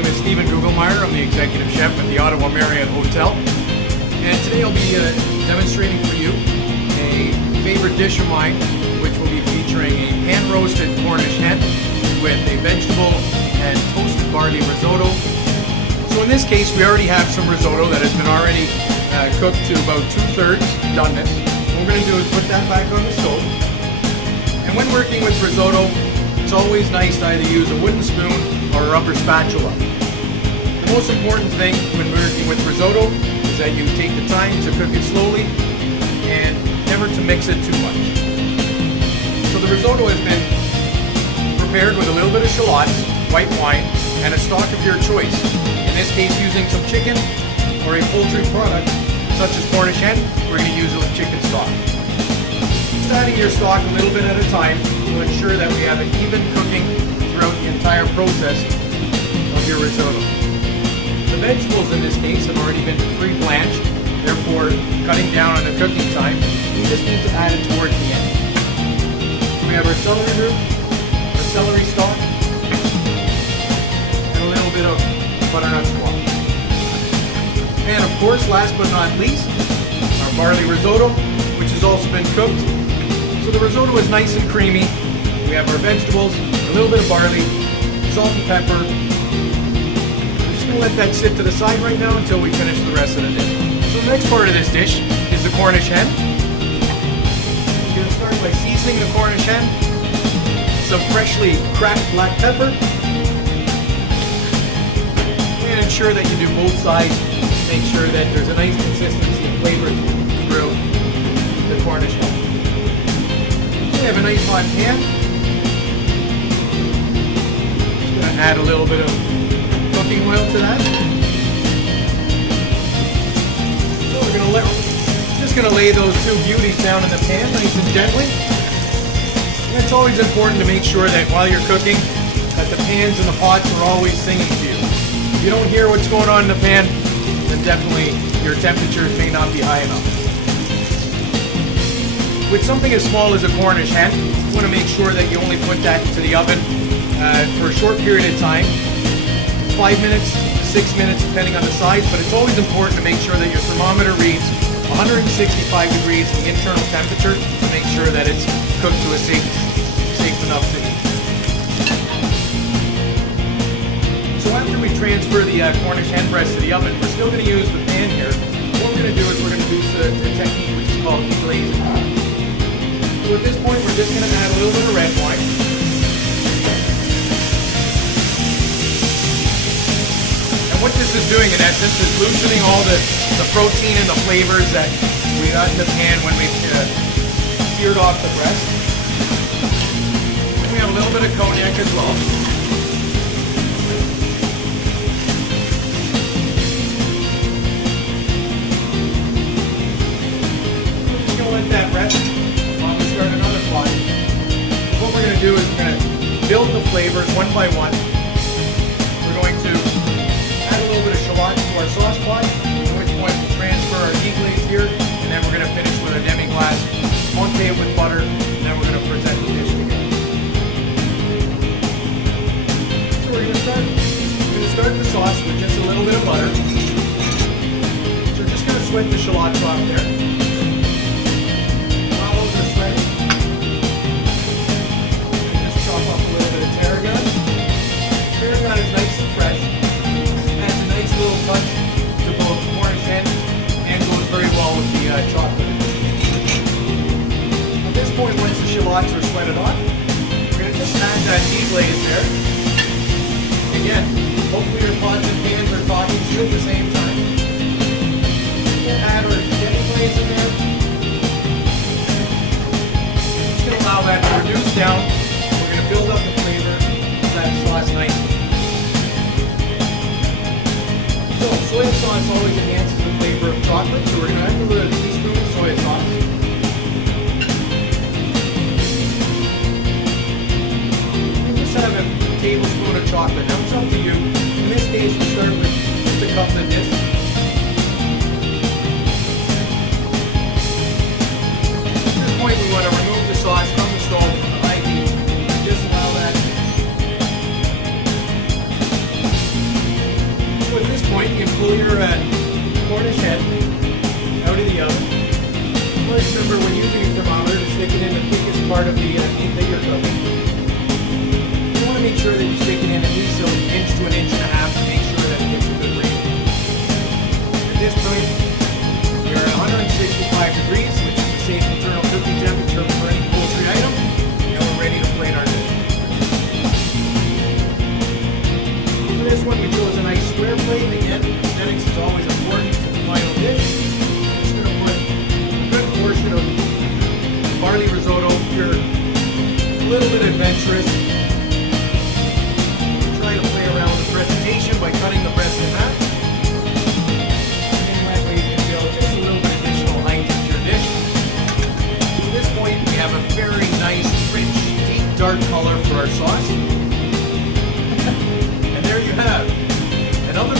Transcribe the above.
name is Stephen Gugelmeyer. I'm the executive chef at the Ottawa Marriott Hotel. And today I'll be demonstrating for you a favorite dish of mine, which will be featuring a pan-roasted Cornish hen with a vegetable and toasted barley risotto. So in this case, we already have some risotto that has been already cooked to about 2/3 doneness. What we're going to do is put that back on the stove. And when working with risotto, it's always nice to either use a wooden spoon or a rubber spatula. The most important thing when working with risotto is that you take the time to cook it slowly and never to mix it too much. So the risotto has been prepared with a little bit of shallots, white wine, and a stock of your choice. In this case, using some chicken or a poultry product such as Cornish hen, we're going to use a chicken stock. Just adding your stock a little bit at a time to ensure that we have an even cooking throughout the entire process of your risotto. The vegetables in this case have already been pre-blanched, therefore cutting down on the cooking time. We just need to add it towards the end. So we have our celery root, our celery stalk, and a little bit of butternut squash. And of course, last but not least, our barley risotto, which has also been cooked. So the risotto is nice and creamy. We have our vegetables, a little bit of barley, salt and pepper. We're just going to let that sit to the side right now until we finish the rest of the dish. So the next part of this dish is the Cornish hen. We're going to start by seasoning the Cornish hen, some freshly cracked black pepper, and ensure that you do both sides. Make sure that there's a nice consistency of flavor through the Cornish hen. We have a nice hot pan. Just going to add a little bit of cooking oil to that. So we're going to just going to lay those two beauties down in the pan nice and gently. And it's always important to make sure that while you're cooking, that the pans and the pots are always singing to you. If you don't hear what's going on in the pan, then definitely your temperatures may not be high enough. With something as small as a Cornish hen, you want to make sure that you only put that into the oven for a short period of time, 5 minutes to 6 minutes depending on the size, but it's always important to make sure that your thermometer reads 165 degrees the internal temperature to make sure that it's cooked to a safe enough to eat. So after we transfer the Cornish hen breast to the oven, we're still going to use the pan here. What we're going to do is we're going to use the technique which is called deglazing. So at this point, we're just going to add a little bit of red wine. And what this is doing, in essence, is loosening all the protein and the flavors that we got in the pan when we seared off the breast. And we have a little bit of cognac as well. We're just going to let that rest. Start another pot. What we're going to do is we're going to build the flavors one by one. We're going to add a little bit of shallot to our sauce pot, at which point we'll transfer our deglaze here, and then we're going to finish with our demi-glace, monte it with butter, and then we're going to present the dish together. So we're going to start the sauce with just a little bit of butter. So we're just going to sweat the shallots off there. Is nice and fresh, adds a nice little touch to both Cornish hen and goes very well with the chocolate. At this point, once the shallots are sweated off, we're going to just add that deglaze there. Again, hopefully your pots and pans are talking to you at the same time. We'll add our deglaze in there. Just going to allow that to reduce down. We're going to build up the flavor of that sauce nicely. So soy sauce always enhances the flavor of chocolate, so we're going to add a little teaspoon of soy sauce. And just have a tablespoon of chocolate. Now it's up to you. In this case, we start with just a cup of this. At this point, we want to remove the sauce from the stove from the high heat. Just allow that So at this point, you can pull your Cornish head out of the oven. Always remember when using a thermometer to stick it in the thickest part of the meat that you're cooking. You want to make sure that you stick it in at least an inch to an inch and a half to make sure that it gets a good read. At this point, you're at 165 degrees, which is the safe internal cooking temperature for any poultry item, and we're ready to plate our dish. For this one, we chose a nice square plate. Again, aesthetics is always important to the final dish. I'm just going to put a good portion of barley risotto. If you're a little bit adventurous, try to play around with the presentation by cutting the breast in half. And that way you can build just a little bit additional height into your dish. At this point, we have a very nice, rich, deep, dark color for our sauce. And there you have an oven